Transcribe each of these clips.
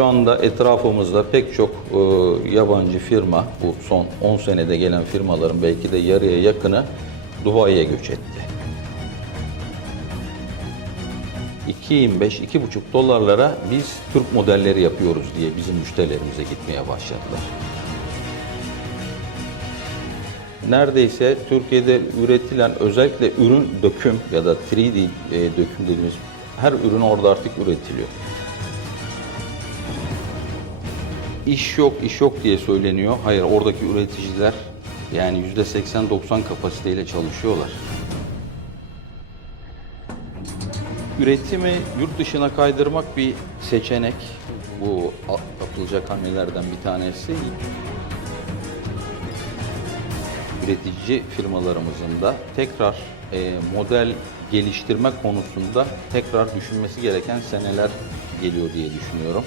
Şu anda etrafımızda pek çok e, yabancı firma, bu son 10 senede gelen firmaların belki de yarıya yakını Dubai'ye göç etti. 2.25, 2.5 dolarlara biz Türk modelleri yapıyoruz diye bizim müşterilerimize gitmeye başladılar. Neredeyse Türkiye'de üretilen özellikle ürün döküm ya da 3D e, döküm dediğimiz her ürün orada artık üretiliyor. İş yok, iş yok diye söyleniyor. Hayır, oradaki üreticiler yani %80-90 kapasiteyle çalışıyorlar. Üretimi yurt dışına kaydırmak bir seçenek. Bu yapılacak hamlelerden bir tanesi. Üretici firmalarımızın da tekrar e, model geliştirme konusunda tekrar düşünmesi gereken seneler geliyor diye düşünüyorum.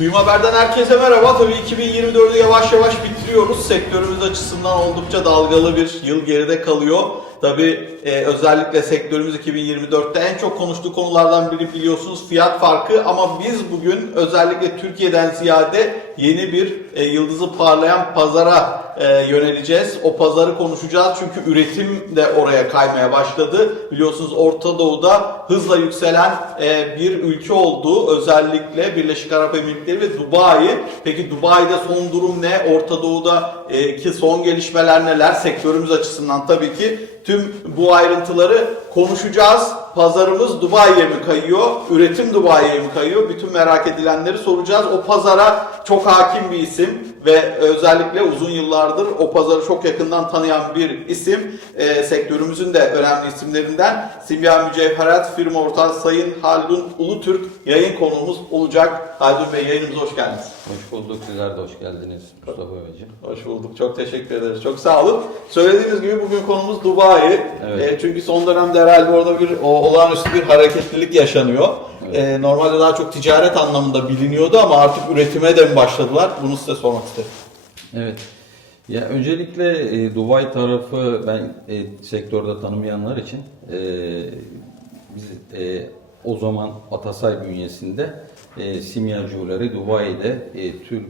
Kuyum Haber'den herkese merhaba. Tabii 2024'ü yavaş yavaş bitiriyoruz. Sektörümüz açısından oldukça dalgalı bir yıl geride kalıyor. Tabii e, özellikle sektörümüz 2024'te en çok konuştuğu konulardan biri biliyorsunuz fiyat farkı ama biz bugün özellikle Türkiye'den ziyade yeni bir e, yıldızı parlayan pazara e, yöneleceğiz. O pazarı konuşacağız çünkü üretim de oraya kaymaya başladı. Biliyorsunuz Orta Doğu'da hızla yükselen e, bir ülke olduğu özellikle Birleşik Arap Emirlikleri ve Dubai. Peki Dubai'de son durum ne? Orta Doğu'da e, ki son gelişmeler neler? Sektörümüz açısından tabii ki tüm bu ayrıntıları konuşacağız. Pazarımız Dubai'ye mi kayıyor? Üretim Dubai'ye mi kayıyor? Bütün merak edilenleri soracağız. O pazara çok hakim bir isim ve özellikle uzun yıllardır o pazarı çok yakından tanıyan bir isim. E, sektörümüzün de önemli isimlerinden Simya Mücevherat firma ortağı Sayın Haldun Ulutürk yayın konuğumuz olacak. Haldun Bey yayınımıza hoş geldiniz. Hoş bulduk, sizler de hoş geldiniz Mustafa Beyciğim. Hoş bulduk. Çok teşekkür ederiz. Çok sağ olun. Söylediğiniz gibi bugün konumuz Dubai. Evet. E, çünkü son dönemde herhalde orada bir o, olağanüstü bir hareketlilik yaşanıyor. E, normalde daha çok ticaret anlamında biliniyordu ama artık üretime de mi başladılar? Bunu size sormak istedim. Evet. Ya öncelikle e, Dubai tarafı ben e, sektörde tanımayanlar için e, biz e, o zaman Atasay bünyesinde e, simyacıları Dubai'de e, Türk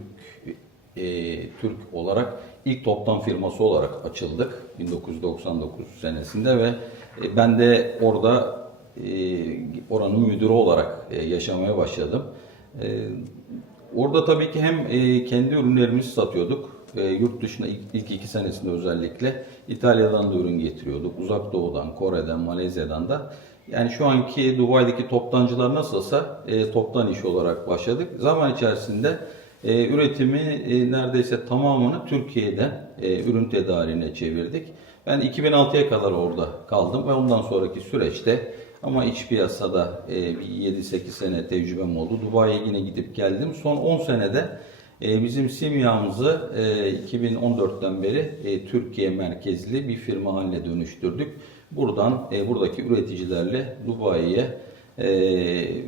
e, Türk olarak ilk toptan firması olarak açıldık 1999 senesinde ve e, ben de orada oranın müdürü olarak e, yaşamaya başladım. E, Orada tabii ki hem e, kendi ürünlerimizi satıyorduk. E, yurt dışına ilk, iki senesinde özellikle İtalya'dan da ürün getiriyorduk. Uzak Doğu'dan, Kore'den, Malezya'dan da. Yani şu anki Dubai'deki toptancılar nasılsa e, toptan iş olarak başladık. Zaman içerisinde e, üretimi e, neredeyse tamamını Türkiye'de e, ürün tedariğine çevirdik. Ben 2006'ya kadar orada kaldım ve ondan sonraki süreçte ama iç piyasada e, bir 7-8 sene tecrübem oldu. Dubai'ye yine gidip geldim. Son 10 senede e, bizim simyamızı e, 2014'ten beri e, Türkiye merkezli bir firma haline dönüştürdük. Buradan e, buradaki üreticilerle Dubai'ye e,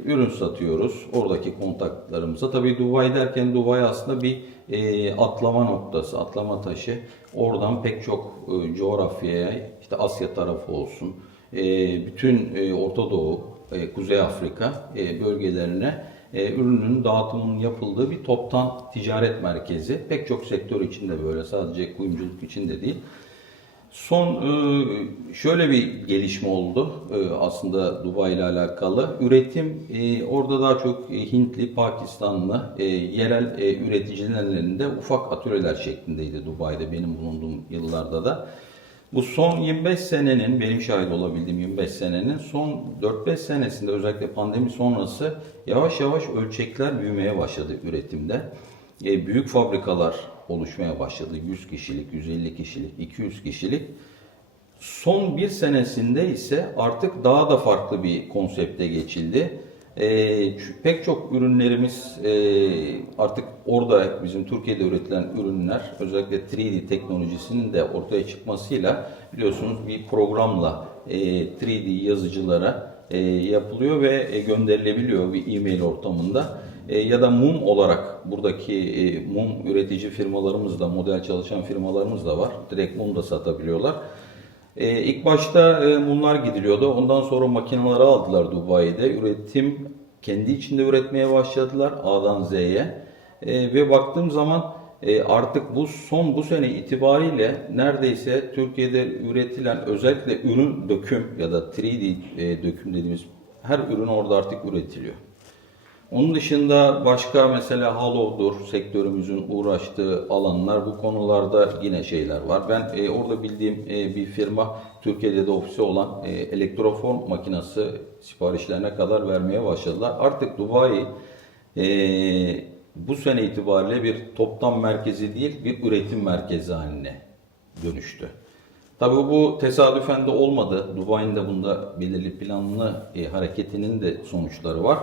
ürün satıyoruz. Oradaki kontaklarımıza. Tabii Dubai derken Dubai aslında bir e, atlama noktası, atlama taşı. Oradan pek çok e, coğrafyaya, işte Asya tarafı olsun, bütün e, Orta Doğu, e, Kuzey Afrika e, bölgelerine e, ürünün dağıtımının yapıldığı bir toptan ticaret merkezi. Pek çok sektör içinde böyle sadece kuyumculuk için de değil. Son e, şöyle bir gelişme oldu e, aslında Dubai ile alakalı. Üretim e, orada daha çok e, Hintli, Pakistanlı, e, yerel e, üreticilerin elinde ufak atölyeler şeklindeydi Dubai'de benim bulunduğum yıllarda da. Bu son 25 senenin, benim şahit olabildiğim 25 senenin son 4-5 senesinde özellikle pandemi sonrası yavaş yavaş ölçekler büyümeye başladı üretimde. E, büyük fabrikalar oluşmaya başladı. 100 kişilik, 150 kişilik, 200 kişilik. Son bir senesinde ise artık daha da farklı bir konsepte geçildi. E, pek çok ürünlerimiz e, artık orada bizim Türkiye'de üretilen ürünler özellikle 3D teknolojisinin de ortaya çıkmasıyla biliyorsunuz bir programla e, 3D yazıcılara e, yapılıyor ve e, gönderilebiliyor bir e-mail ortamında. E, ya da mum olarak buradaki e, mum üretici firmalarımız da model çalışan firmalarımız da var. Direkt mum da satabiliyorlar. E, ilk başta e, bunlar gidiliyordu. Ondan sonra makineleri aldılar Dubai'de. Üretim kendi içinde üretmeye başladılar A'dan Z'ye. E, ve baktığım zaman e, artık bu son bu sene itibariyle neredeyse Türkiye'de üretilen özellikle ürün döküm ya da 3D e, döküm dediğimiz her ürün orada artık üretiliyor. Onun dışında başka mesela Halo'dur sektörümüzün uğraştığı alanlar bu konularda yine şeyler var. Ben e, orada bildiğim e, bir firma Türkiye'de de ofisi olan e, elektroform makinesi siparişlerine kadar vermeye başladılar. Artık Dubai e, bu sene itibariyle bir toptan merkezi değil bir üretim merkezi haline dönüştü. Tabii bu tesadüfen de olmadı. Dubai'nin de bunda belirli planlı e, hareketinin de sonuçları var.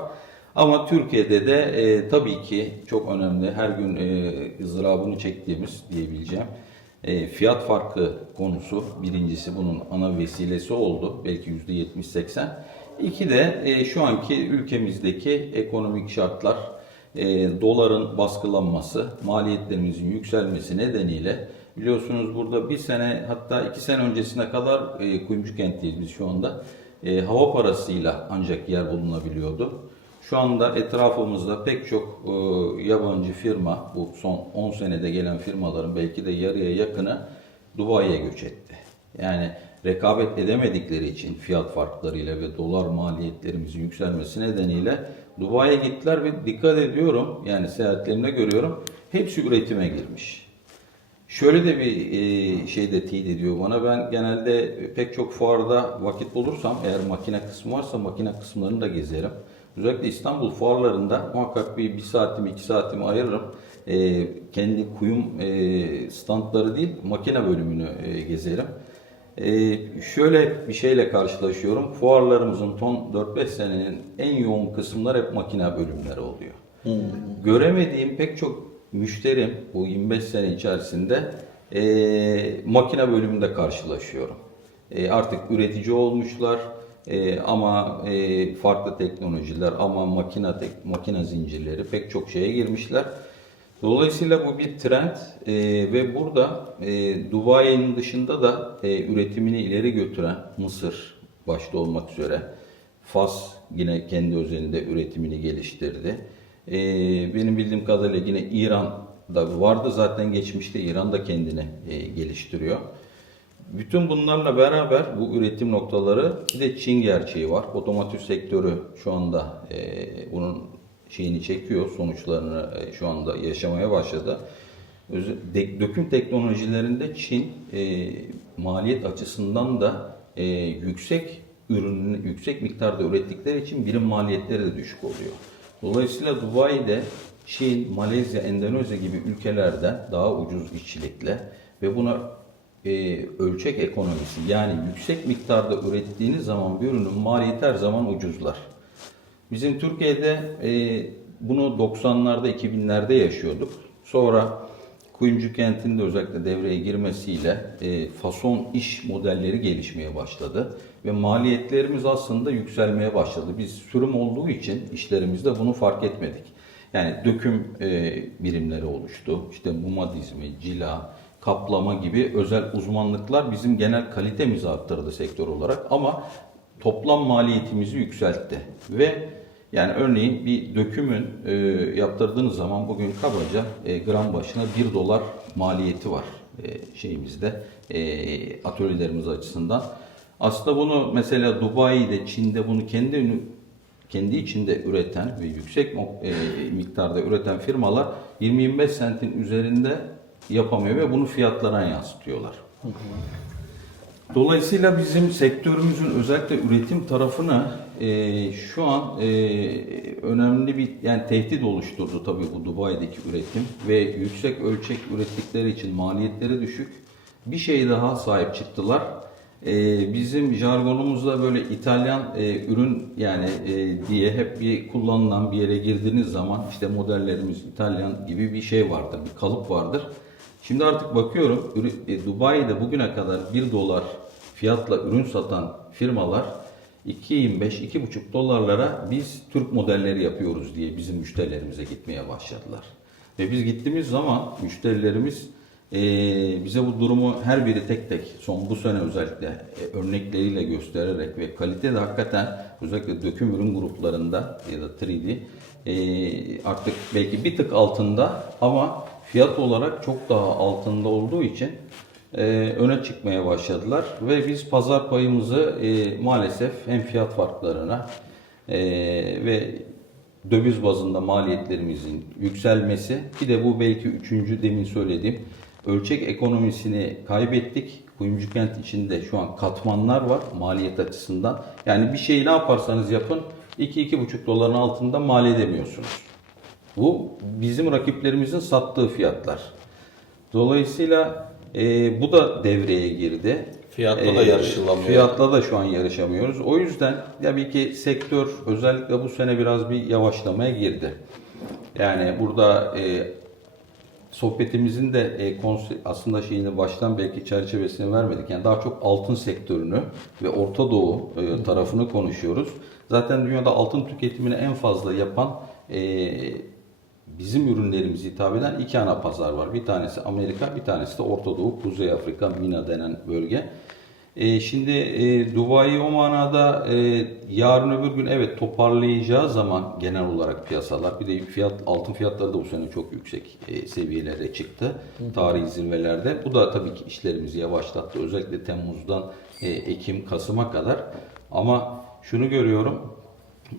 Ama Türkiye'de de e, tabii ki çok önemli, her gün e, ızdırabını çektiğimiz diyebileceğim e, fiyat farkı konusu birincisi bunun ana vesilesi oldu. Belki %70-80. İki de e, şu anki ülkemizdeki ekonomik şartlar, e, doların baskılanması, maliyetlerimizin yükselmesi nedeniyle biliyorsunuz burada bir sene hatta iki sene öncesine kadar e, Kuyumcu kentliyiz biz şu anda. E, hava parasıyla ancak yer bulunabiliyordu. Şu anda etrafımızda pek çok e, yabancı firma, bu son 10 senede gelen firmaların belki de yarıya yakını Dubai'ye göç etti. Yani rekabet edemedikleri için fiyat farklarıyla ve dolar maliyetlerimizin yükselmesi nedeniyle Dubai'ye gittiler ve dikkat ediyorum, yani seyahatlerimde görüyorum, hepsi üretime girmiş. Şöyle de bir e, şey de teyit ediyor bana. Ben genelde pek çok fuarda vakit bulursam eğer makine kısmı varsa makine kısımlarını da gezerim. Özellikle İstanbul fuarlarında muhakkak bir, bir saatimi iki saatimi ayırırım. E, kendi kuyum e, standları değil makine bölümünü e, gezerim. E, şöyle bir şeyle karşılaşıyorum. Fuarlarımızın son 4-5 senenin en yoğun kısımlar hep makine bölümleri oluyor göremediğim pek çok müşterim bu 25 sene içerisinde e, makine bölümünde karşılaşıyorum. E, artık üretici olmuşlar e, ama e, farklı teknolojiler ama makine tek, makine zincirleri pek çok şeye girmişler. Dolayısıyla bu bir trend e, ve burada e, Dubai'nin dışında da e, üretimini ileri götüren Mısır başta olmak üzere Fas yine kendi özelinde üretimini geliştirdi. Ee, benim bildiğim kadarıyla yine İran'da vardı zaten geçmişte İran da kendini e, geliştiriyor. Bütün bunlarla beraber bu üretim noktaları bir de Çin gerçeği var. Otomotiv sektörü şu anda e, bunun şeyini çekiyor, sonuçlarını e, şu anda yaşamaya başladı. Döküm teknolojilerinde Çin e, maliyet açısından da e, yüksek ürünü yüksek miktarda ürettikleri için birim maliyetleri de düşük oluyor. Dolayısıyla Dubai'de Çin, Malezya, Endonezya gibi ülkelerden daha ucuz işçilikle ve buna e, ölçek ekonomisi yani yüksek miktarda ürettiğiniz zaman bir ürünün maliyeti her zaman ucuzlar. Bizim Türkiye'de e, bunu 90'larda 2000'lerde yaşıyorduk. Sonra Kuyumcu kentinde özellikle devreye girmesiyle e, fason iş modelleri gelişmeye başladı ve maliyetlerimiz aslında yükselmeye başladı. Biz sürüm olduğu için işlerimizde bunu fark etmedik. Yani döküm e, birimleri oluştu. İşte muma dizimi, cila, kaplama gibi özel uzmanlıklar bizim genel kalitemizi arttırdı sektör olarak ama toplam maliyetimizi yükseltti ve yani örneğin bir dökümün e, yaptırdığınız zaman bugün kabaca e, gram başına 1 dolar maliyeti var e, şeyimizde e, atölyelerimiz açısından. Aslında bunu mesela Dubai'de, Çin'de bunu kendi kendi içinde üreten ve yüksek e, miktarda üreten firmalar 20-25 sentin üzerinde yapamıyor ve bunu fiyatlarına yansıtıyorlar. Dolayısıyla bizim sektörümüzün özellikle üretim tarafına e, şu an e, önemli bir yani tehdit oluşturdu tabii bu Dubai'deki üretim ve yüksek ölçek ürettikleri için maliyetleri düşük. Bir şey daha sahip çıktılar. E, bizim jargonumuzda böyle İtalyan e, ürün yani e, diye hep bir kullanılan bir yere girdiğiniz zaman işte modellerimiz İtalyan gibi bir şey vardır, bir kalıp vardır. Şimdi artık bakıyorum e, Dubai'de bugüne kadar 1 dolar fiyatla ürün satan firmalar 2.25-2.5 dolarlara biz Türk modelleri yapıyoruz diye bizim müşterilerimize gitmeye başladılar. Ve biz gittiğimiz zaman müşterilerimiz e, bize bu durumu her biri tek tek son bu sene özellikle e, örnekleriyle göstererek ve kalite de hakikaten özellikle döküm ürün gruplarında ya da 3D e, artık belki bir tık altında ama fiyat olarak çok daha altında olduğu için e, öne çıkmaya başladılar ve biz pazar payımızı e, maalesef hem fiyat farklarına e, ve döviz bazında maliyetlerimizin yükselmesi bir de bu belki üçüncü demin söylediğim ölçek ekonomisini kaybettik. Kuyumcu kent içinde şu an katmanlar var maliyet açısından. Yani bir şeyi ne yaparsanız yapın 2-2,5 doların altında mal edemiyorsunuz. Bu bizim rakiplerimizin sattığı fiyatlar. Dolayısıyla e, bu da devreye girdi. Fiyatla da yarışılamıyor. Fiyatla da şu an yarışamıyoruz. O yüzden tabii ki sektör özellikle bu sene biraz bir yavaşlamaya girdi. Yani burada e, sohbetimizin de e, aslında şeyini baştan belki çerçevesini vermedik. Yani daha çok altın sektörünü ve Orta Doğu e, tarafını konuşuyoruz. Zaten dünyada altın tüketimini en fazla yapan e, bizim ürünlerimizi hitap eden iki ana pazar var. Bir tanesi Amerika, bir tanesi de Orta Doğu, Kuzey Afrika, Mina denen bölge. E, şimdi e, Dubai o manada e, yarın öbür gün evet toparlayacağı zaman genel olarak piyasalar bir de fiyat altın fiyatları da bu sene çok yüksek e, seviyelere çıktı tarihi zirvelerde. Bu da tabii ki işlerimizi yavaşlattı özellikle Temmuz'dan e, Ekim Kasım'a kadar. Ama şunu görüyorum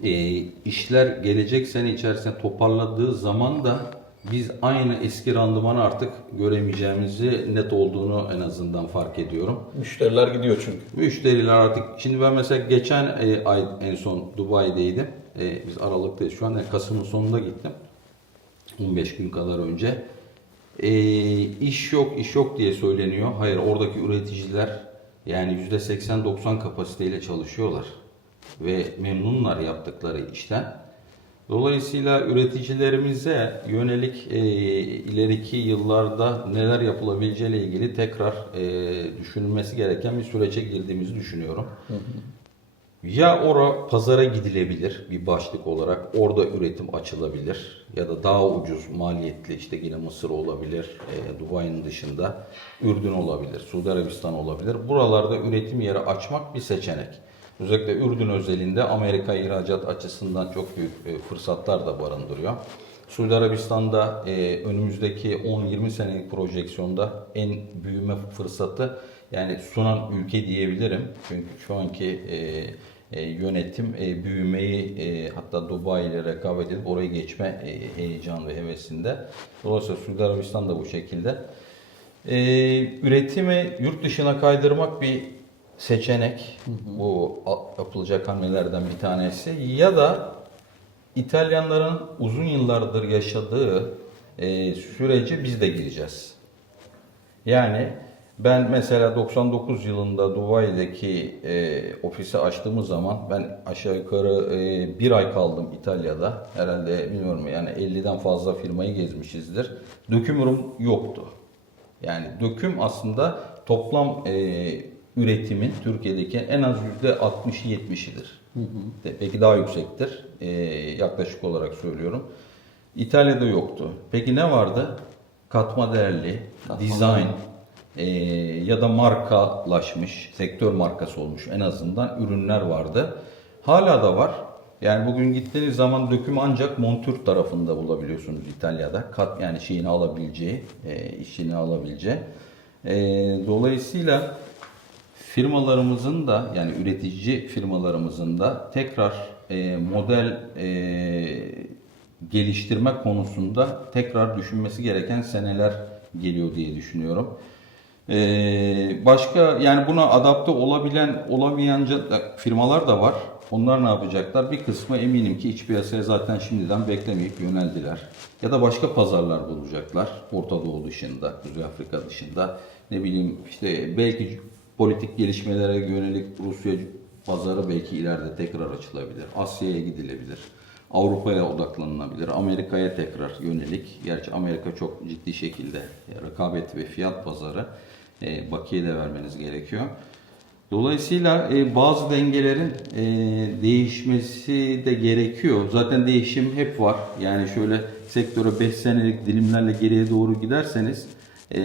e, işler gelecek sene içerisinde toparladığı zaman da biz aynı eski randımanı artık göremeyeceğimizi net olduğunu en azından fark ediyorum. Müşteriler gidiyor çünkü. Müşteriler artık şimdi ben mesela geçen e, ay en son Dubai'deydim. E, biz Aralık'tayız şu an. Yani Kasım'ın sonunda gittim. 15 gün kadar önce. E, iş yok, iş yok diye söyleniyor. Hayır, oradaki üreticiler yani %80-90 kapasiteyle çalışıyorlar ve memnunlar yaptıkları işten. Dolayısıyla üreticilerimize yönelik e, ileriki yıllarda neler yapılabileceğiyle ilgili tekrar e, düşünülmesi gereken bir sürece girdiğimizi düşünüyorum. Ya ora pazara gidilebilir bir başlık olarak orada üretim açılabilir ya da daha ucuz maliyetli işte yine Mısır olabilir, e, Dubai'nin dışında Ürdün olabilir, Suudi Arabistan olabilir. Buralarda üretim yeri açmak bir seçenek. Özellikle Ürdün özelinde Amerika ihracat açısından çok büyük e, fırsatlar da barındırıyor. Suudi Arabistan'da e, önümüzdeki 10-20 senelik projeksiyonda en büyüme fırsatı yani sunan ülke diyebilirim. Çünkü şu anki e, e, yönetim e, büyümeyi e, hatta Dubai ile rekabet edip oraya geçme e, heyecan ve hevesinde. Dolayısıyla Suudi Arabistan da bu şekilde. E, üretimi yurt dışına kaydırmak bir seçenek. Bu a- yapılacak hamlelerden bir tanesi. Ya da İtalyanların uzun yıllardır yaşadığı e, sürece biz de gireceğiz. Yani ben mesela 99 yılında Dubai'deki e, ofisi açtığımız zaman ben aşağı yukarı e, bir ay kaldım İtalya'da. Herhalde bilmiyorum yani 50'den fazla firmayı gezmişizdir. Döküm yoktu. Yani döküm aslında toplam e, üretimin Türkiye'deki en az %60'ı 70'idir. De- Belki daha yüksektir. E, yaklaşık olarak söylüyorum. İtalya'da yoktu. Peki ne vardı? Katma değerli, design e, ya da markalaşmış, sektör markası olmuş en azından ürünler vardı. Hala da var. Yani bugün gittiğiniz zaman döküm ancak montür tarafında bulabiliyorsunuz İtalya'da. Kat yani şeyini alabileceği, e, işini alabileceği. E, dolayısıyla firmalarımızın da yani üretici firmalarımızın da tekrar e, model e, geliştirme konusunda tekrar düşünmesi gereken seneler geliyor diye düşünüyorum. E, başka yani buna adapte olabilen olamayan firmalar da var. Onlar ne yapacaklar? Bir kısmı eminim ki iç piyasaya zaten şimdiden beklemeyip yöneldiler. Ya da başka pazarlar bulacaklar. Orta Doğu dışında, Kuzey Afrika dışında. Ne bileyim işte belki politik gelişmelere yönelik Rusya pazarı belki ileride tekrar açılabilir. Asya'ya gidilebilir. Avrupa'ya odaklanılabilir. Amerika'ya tekrar yönelik. Gerçi Amerika çok ciddi şekilde rekabet ve fiyat pazarı. E, bakiye de vermeniz gerekiyor. Dolayısıyla e, bazı dengelerin e, değişmesi de gerekiyor. Zaten değişim hep var. Yani şöyle sektöre 5 senelik dilimlerle geriye doğru giderseniz e,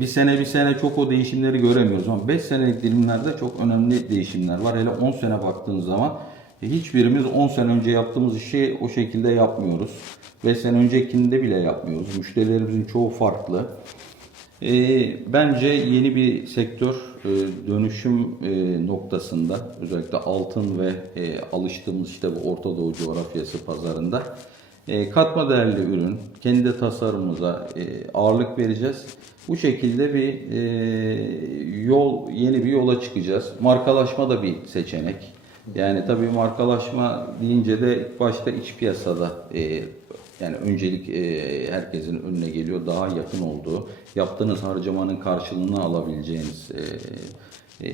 bir sene bir sene çok o değişimleri göremiyoruz ama 5 senelik dilimlerde çok önemli değişimler var. Hele 10 sene baktığın zaman e, hiçbirimiz 10 sene önce yaptığımız işi o şekilde yapmıyoruz. 5 sene öncekinde bile yapmıyoruz. Müşterilerimizin çoğu farklı. E, bence yeni bir sektör e, dönüşüm e, noktasında özellikle altın ve alıştığımız işte bu Orta Doğu coğrafyası pazarında katma değerli ürün, kendi tasarımımıza ağırlık vereceğiz. Bu şekilde bir e, yol, yeni bir yola çıkacağız. Markalaşma da bir seçenek. Yani tabii markalaşma deyince de başta iç piyasada e, yani öncelik e, herkesin önüne geliyor. Daha yakın olduğu, yaptığınız harcamanın karşılığını alabileceğiniz e, e,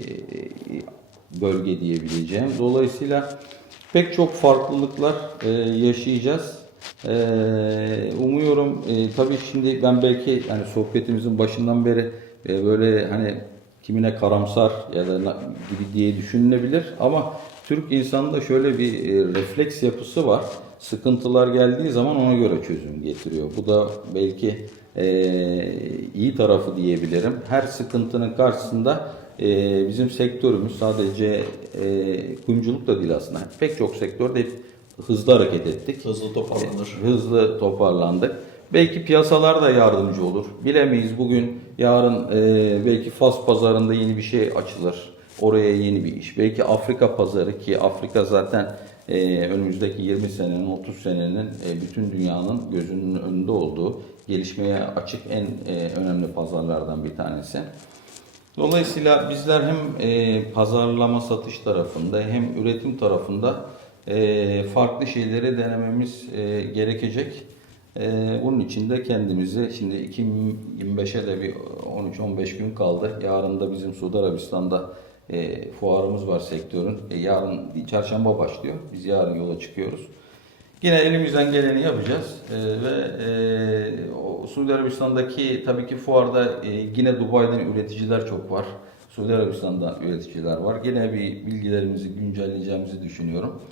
bölge diyebileceğim. Dolayısıyla pek çok farklılıklar e, yaşayacağız. E, umuyorum e, tabii şimdi ben belki yani sohbetimizin başından beri e, böyle hani kimine karamsar ya da gibi diye düşünülebilir ama Türk insanında şöyle bir e, refleks yapısı var. Sıkıntılar geldiği zaman ona göre çözüm getiriyor. Bu da belki e, iyi tarafı diyebilirim. Her sıkıntının karşısında e, bizim sektörümüz sadece e, kuyumculuk da değil aslında. Pek çok sektörde hızlı hareket ettik. Hızlı toparlanır. Hızlı toparlandık. Belki piyasalar da yardımcı olur. Bilemeyiz bugün, yarın e, belki Fas pazarında yeni bir şey açılır. Oraya yeni bir iş. Belki Afrika pazarı ki Afrika zaten e, önümüzdeki 20 senenin, 30 senenin e, bütün dünyanın gözünün önünde olduğu gelişmeye açık en e, önemli pazarlardan bir tanesi. Dolayısıyla bizler hem e, pazarlama satış tarafında hem üretim tarafında e, farklı şeyleri denememiz e, gerekecek. E, bunun için de kendimizi şimdi 2025'e de bir 13-15 gün kaldı. Yarın da bizim Suudi Arabistan'da e, fuarımız var sektörün. E, yarın çarşamba başlıyor. Biz yarın yola çıkıyoruz. Yine elimizden geleni yapacağız Ee, ve e, Suudi Arabistan'daki tabii ki fuarda e, yine Dubai'den üreticiler çok var. Suudi Arabistan'dan üreticiler var. Yine bir bilgilerimizi güncelleyeceğimizi düşünüyorum.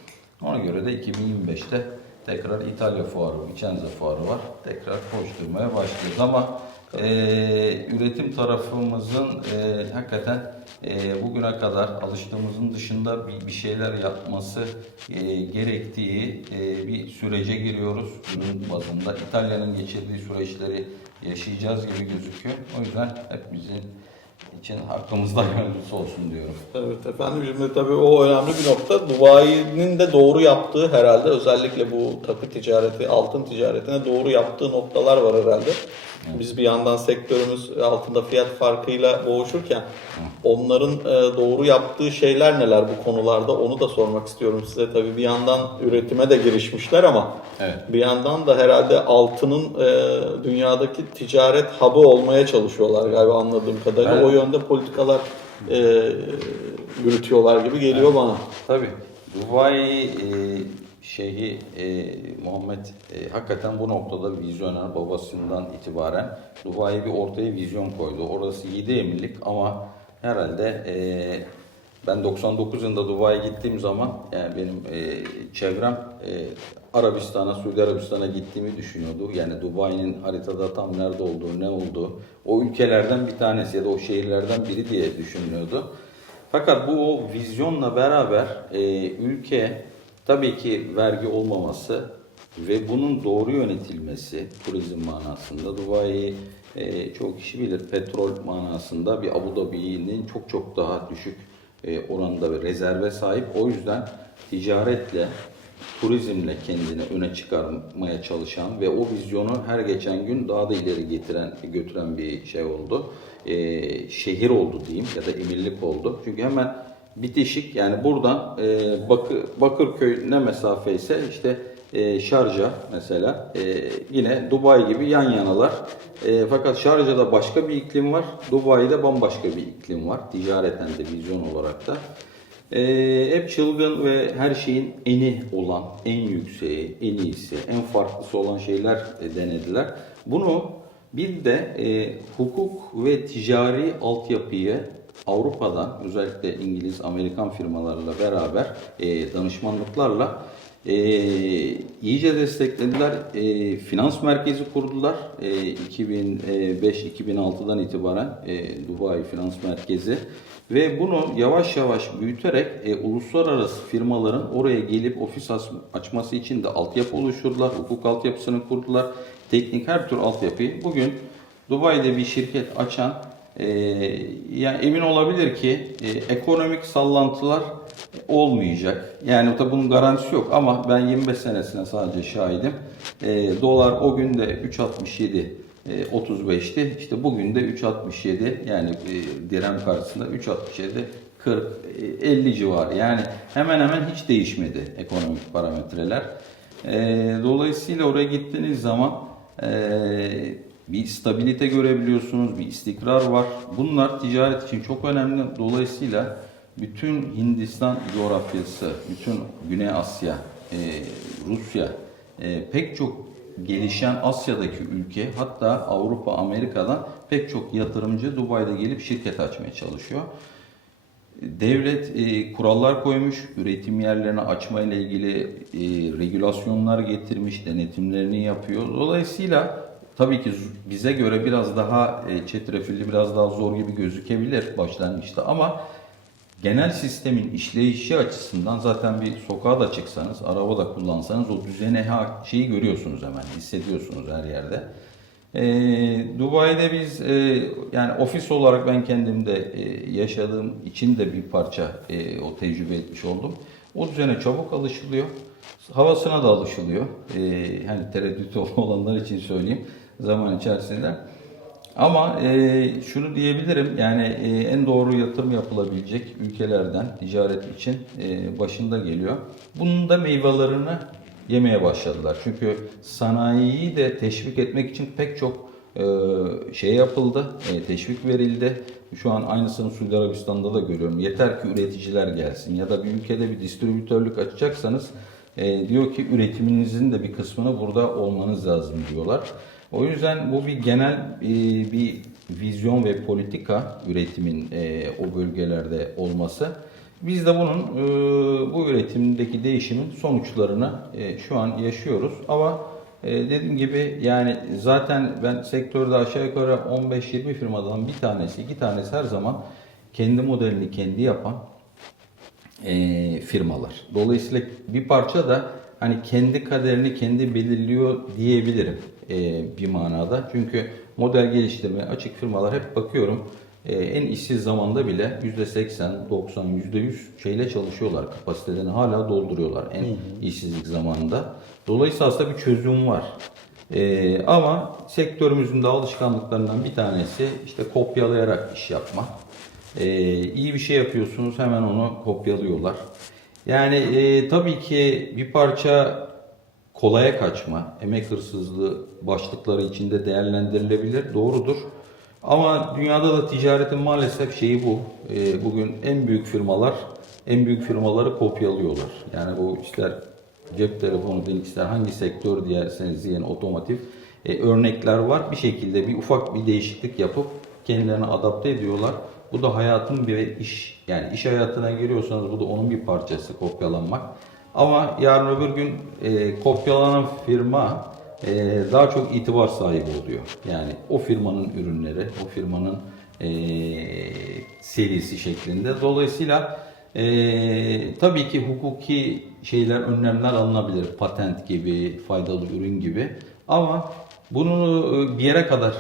Ona göre de 2025'te tekrar İtalya fuarı, Vicenza fuarı var. Tekrar koşturmaya başlayacağız ama e, üretim tarafımızın e, hakikaten e, bugüne kadar alıştığımızın dışında bir, bir şeyler yapması e, gerektiği e, bir sürece giriyoruz ürün bazında. İtalya'nın geçirdiği süreçleri yaşayacağız gibi gözüküyor. O yüzden hepimizin için hakkımızda gönlüsü olsun diyorum. Evet efendim şimdi tabii o önemli bir nokta. Dubai'nin de doğru yaptığı herhalde özellikle bu takı ticareti, altın ticaretine doğru yaptığı noktalar var herhalde. Biz bir yandan sektörümüz altında fiyat farkıyla boğuşurken onların e, doğru yaptığı şeyler neler bu konularda onu da sormak istiyorum size. Tabii bir yandan üretime de girişmişler ama Evet. bir yandan da herhalde altının e, dünyadaki ticaret hub'ı olmaya çalışıyorlar galiba anladığım kadarıyla. Evet. O yönde politikalar e, yürütüyorlar gibi geliyor bana. Tabii. Dubai e, şeyhi e, Muhammed e, hakikaten bu noktada vizyoner babasından itibaren Dubai'ye bir ortaya vizyon koydu. Orası 7 emirlik ama herhalde e, ben 99 yılında Dubai'ye gittiğim zaman yani benim e, çevrem e, Arabistan'a, Suudi Arabistan'a gittiğimi düşünüyordu. Yani Dubai'nin haritada tam nerede olduğu, ne olduğu, o ülkelerden bir tanesi ya da o şehirlerden biri diye düşünülüyordu. Fakat bu o vizyonla beraber e, ülke tabii ki vergi olmaması ve bunun doğru yönetilmesi turizm manasında Dubai e, çok kişi bilir petrol manasında bir Abu Dhabi'nin çok çok daha düşük e, oranda bir rezerve sahip. O yüzden ticaretle turizmle kendini öne çıkarmaya çalışan ve o vizyonu her geçen gün daha da ileri getiren götüren bir şey oldu. Ee, şehir oldu diyeyim ya da emirlik oldu. Çünkü hemen bitişik yani buradan e, Bakır, Bakırköy ne mesafe ise işte e, Şarja mesela e, yine Dubai gibi yan yanalar. E, fakat Şarja'da başka bir iklim var. Dubai'de bambaşka bir iklim var. Ticareten de vizyon olarak da. Ee, hep çılgın ve her şeyin eni olan, en yükseği, en iyisi, en farklısı olan şeyler e, denediler. Bunu bir de e, hukuk ve ticari altyapıyı Avrupa'dan özellikle İngiliz, Amerikan firmalarla beraber e, danışmanlıklarla e, iyice desteklediler. E, finans merkezi kurdular. E, 2005-2006'dan itibaren e, Dubai Finans Merkezi ve bunu yavaş yavaş büyüterek e, uluslararası firmaların oraya gelip ofis as- açması için de altyapı oluşturdular. Hukuk altyapısını kurdular. Teknik her tür altyapıyı. Bugün Dubai'de bir şirket açan e, yani emin olabilir ki e, ekonomik sallantılar olmayacak. Yani tabi bunun garantisi yok ama ben 25 senesine sadece şahidim. E, dolar o gün de 3.67 e, 35'ti. İşte bugün de 3.67 yani e, dirhem karşısında 3.67 40 e, 50 civarı. Yani hemen hemen hiç değişmedi ekonomik parametreler. E, dolayısıyla oraya gittiğiniz zaman e, bir stabilite görebiliyorsunuz, bir istikrar var. Bunlar ticaret için çok önemli. Dolayısıyla bütün Hindistan coğrafyası, bütün Güney Asya, e, Rusya, e, pek çok gelişen Asya'daki ülke, hatta Avrupa, Amerika'dan pek çok yatırımcı Dubai'de gelip şirket açmaya çalışıyor. Devlet e, kurallar koymuş, üretim yerlerini açma ile ilgili e, regülasyonlar getirmiş, denetimlerini yapıyor. Dolayısıyla tabii ki bize göre biraz daha e, çetrefilli, biraz daha zor gibi gözükebilir başlangıçta ama genel sistemin işleyişi açısından zaten bir sokağa da çıksanız, araba da kullansanız o düzene şeyi görüyorsunuz hemen, hissediyorsunuz her yerde. Ee, Dubai'de biz e, yani ofis olarak ben kendimde e, yaşadığım için de bir parça e, o tecrübe etmiş oldum. O düzene çabuk alışılıyor. Havasına da alışılıyor. E, hani tereddütü olanlar için söyleyeyim zaman içerisinde. Ama e, şunu diyebilirim yani e, en doğru yatırım yapılabilecek ülkelerden ticaret için e, başında geliyor. Bunun da meyvelerini yemeye başladılar. Çünkü sanayiyi de teşvik etmek için pek çok e, şey yapıldı, e, teşvik verildi. Şu an aynısını Suudi Arabistan'da da görüyorum. Yeter ki üreticiler gelsin ya da bir ülkede bir distribütörlük açacaksanız e, diyor ki üretiminizin de bir kısmını burada olmanız lazım diyorlar. O yüzden bu bir genel e, bir vizyon ve politika üretimin e, o bölgelerde olması. Biz de bunun e, bu üretimdeki değişimin sonuçlarını e, şu an yaşıyoruz. Ama e, dediğim gibi yani zaten ben sektörde aşağı yukarı 15-20 firmadan bir tanesi, iki tanesi her zaman kendi modelini kendi yapan e, firmalar. Dolayısıyla bir parça da hani kendi kaderini kendi belirliyor diyebilirim bir manada. Çünkü model geliştirmeye açık firmalar hep bakıyorum e, en işsiz zamanda bile %80, 90, %100 şeyle çalışıyorlar. Kapasitelerini hala dolduruyorlar en işsizlik zamanında. Dolayısıyla aslında bir çözüm var. E, ama sektörümüzün de alışkanlıklarından bir tanesi işte kopyalayarak iş yapma. Ee, iyi bir şey yapıyorsunuz hemen onu kopyalıyorlar. Yani e, tabii ki bir parça kolaya kaçma, emek hırsızlığı başlıkları içinde değerlendirilebilir, doğrudur. Ama dünyada da ticaretin maalesef şeyi bu. E, bugün en büyük firmalar en büyük firmaları kopyalıyorlar. Yani bu ister cep telefonu değil, ister hangi sektör diyerseniz diyen otomotiv e, örnekler var. Bir şekilde bir ufak bir değişiklik yapıp kendilerini adapte ediyorlar. Bu da hayatın bir iş. Yani iş hayatına giriyorsanız bu da onun bir parçası kopyalanmak. Ama yarın öbür gün e, kopyalanan firma e, daha çok itibar sahibi oluyor. Yani o firmanın ürünleri, o firmanın e, serisi şeklinde. Dolayısıyla e, tabii ki hukuki şeyler, önlemler alınabilir. Patent gibi, faydalı ürün gibi. Ama bunu e, bir yere kadar